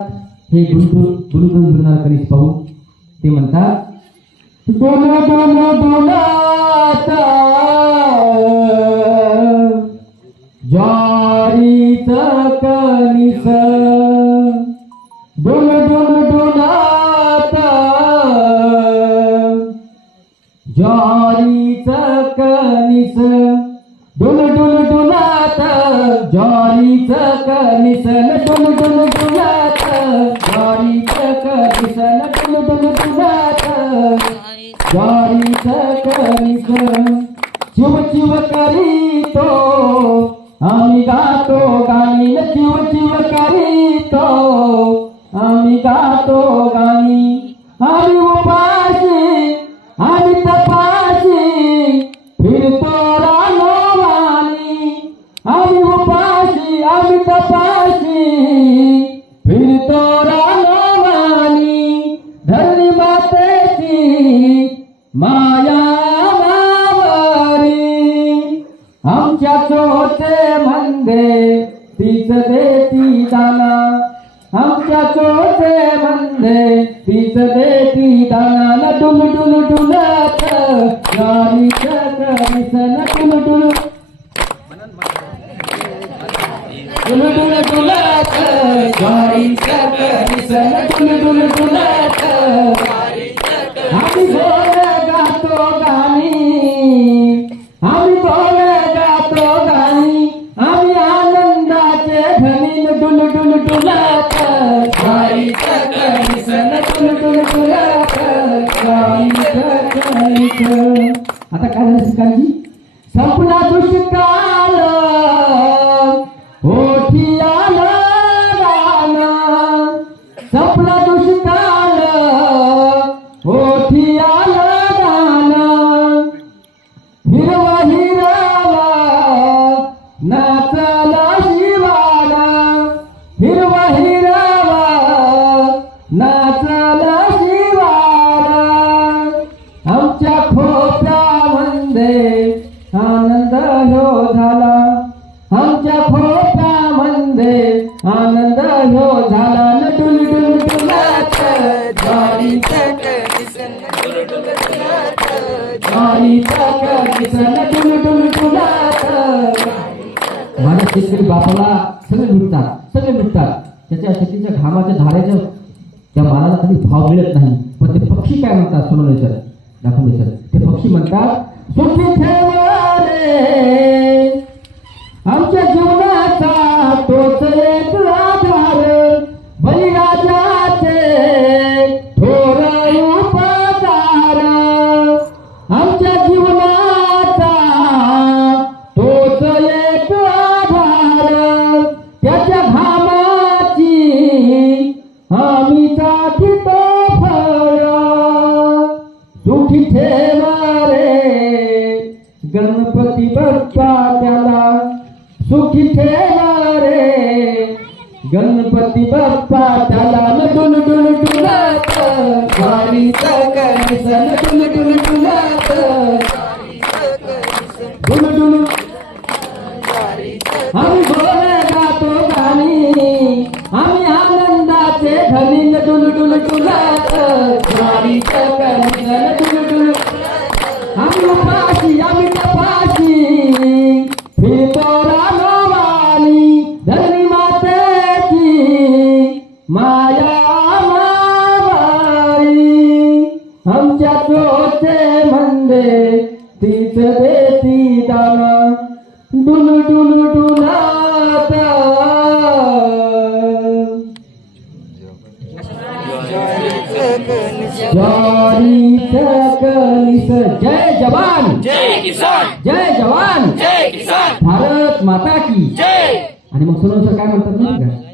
हे गुरुदुल करीस पाहू. ते म्हणतात डोला डोला डोलाता ज्वारीच कणिस डोल डोल डोलाता ज्वारीच कणिस डोल डोल डोलाता ज्वारीच कणिस डोल डोल डोलाता ज्वारीच कणिस डोल डोल डोलाता ज्वारीच कणिस चिव चिव करीतो आम्ही गातो गाणी चिव चिव करीतो आम्ही गातो गाणी आम्ही उपाशी आम्ही तपाशी फिरतो रानोवानी आम्ही उपाशी आम्ही तपाशी फिरतो रानोवानी धरणी मातेची माया आमच्या चोचे मंदे तीच देती दाना आमच्या चोचे मंदे तीच देती दाना न डुल डुल डुलत ज्वारीच कणिस न डुल डुल डुल डुल डुलत ज्वारीच कणिस न डुल डुल डुलत आम्ही गोड गातो गाणी आम्ही गोड गातो गाणी आम्ही आनंदाचे धनी डुल डुल डुलत ज्वारीच कणिस न डुल डुल डुलत ज्वारीच कणिस. आता काय झालं शिकाजी संपला दुष्काळ ओठी आलं रान संपला दुष्काळ ओठी आलं रान हिरवा हिरवा नाचला शिवाला हिरवा हिरवा नाचला शिवाला आमच्या खोप्यामध्ये आनंद हो झाला आमच्या खोप्यामध्ये आनंद हो झाला न डुल डुल डुलत ज्वारीच कणिस डुल डुल डुलत ज्वारीच कणिस डुल डुल डुलत. माझ्या शेतकरी बापाला सगळे लुटतात त्याच्या शेतीच्या घामाच्या धाऱ्याच्या त्या मालाला कधी भाव मिळत नाही. पण ते पक्षी काय म्हणतात सोनवणे सर दाखवले सर ते पक्षी म्हणतात सुखी ठेवा रे आमच्या जीवनाचा तोच एक आधार बळीराजाचे थोर उपकार आमच्या जीवनाचा तोच एक आधार त्याच्या घामाची आम्ही चाटितो फळ सुखी ठेवा रे गणपती बाप्पा त्याला सुखी ठेवा रे गणपती बाप्पा त्याला न डुल डुल डुलत ज्वारीच कणिस न डुल डुल डुलत डुल डुल आम्ही गोड गातो गाणी आम्ही आनंदाचे धनी न डुल डुल डुलत ज्वारीच कणिस न डुल डुल आम्ही उपाशी आम्ही तपाशी फिरतो रानोवानी धरणी मातेची माया मावाई आमच्या चोचे मंदे तीच देती दाना डुल डुल डुलात ज्वारीच कणिस. जय जवान जय किसान जय जवान जय किसान भारत माता की जय. आणि मग सोनवणे सर काय म्हणतात माहिती का